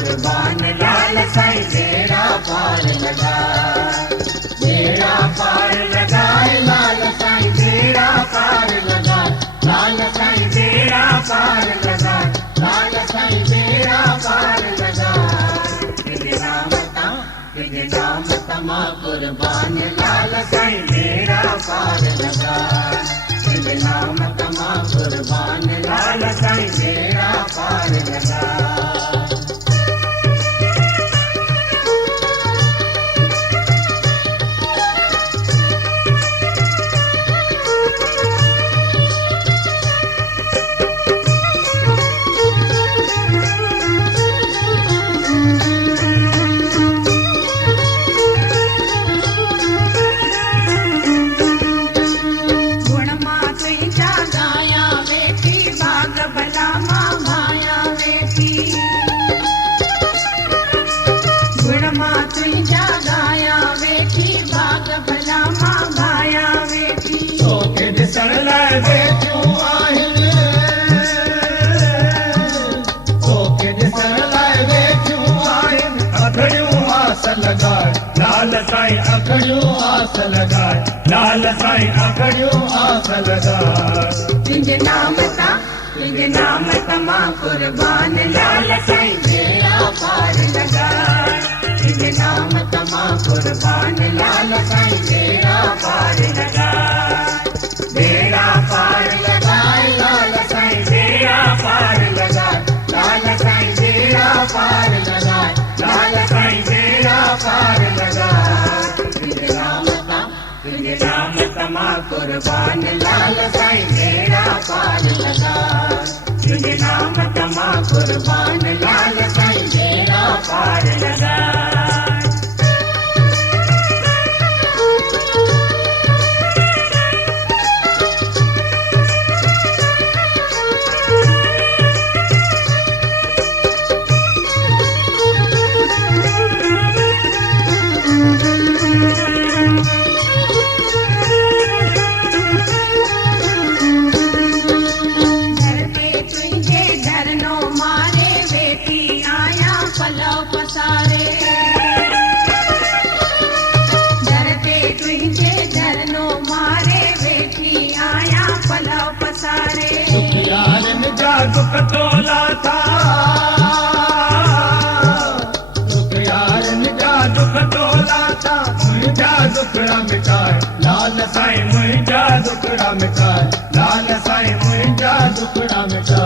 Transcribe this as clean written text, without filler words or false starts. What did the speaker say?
कुर्बान लाल साईं बेड़ा पार लगा, बेड़ा पार लगाए लाल साईं बेड़ा पार लगा, लाल साईं बेड़ा पार लगा, लाल साईं बेड़ा पार लगा। तुझे नाम तमा कुर्बान लाल साईं बेड़ा पार लगा, तुझे नाम तमा कुर्बान लाल साईं बेड़ा पार लगा। लाल साईं अखड़ियूं आस लगाए, लाल साईं अखड़ियूं आस लगाए। तुझे नाम तमा कुर्बान लाल साईं बेड़ा पार लगा, तुझे नाम तमा कुर्बान लाल साईं बेड़ा पार लगा, बेड़ा पार लगाए लाल साईं बेड़ा पार लगा, लाल साईं बेड़ा पार लगा, लाल साईं बेड़ा पार लगा। तुझे नाम तमा कुर्बान लाल साईं बेड़ा पार लगा, तुझे नाम तमा कुर्बान लाल साईं बेड़ा पार लगा। दुख तोला था, दुख यार निजा दुख तोला था, मुंहिंजा दुखड़ा मिटाए लाल साईं मुंहिंजा दुखड़ा मिटाए, लाल साईं मुंहिंजा दुखड़ा मिटाए।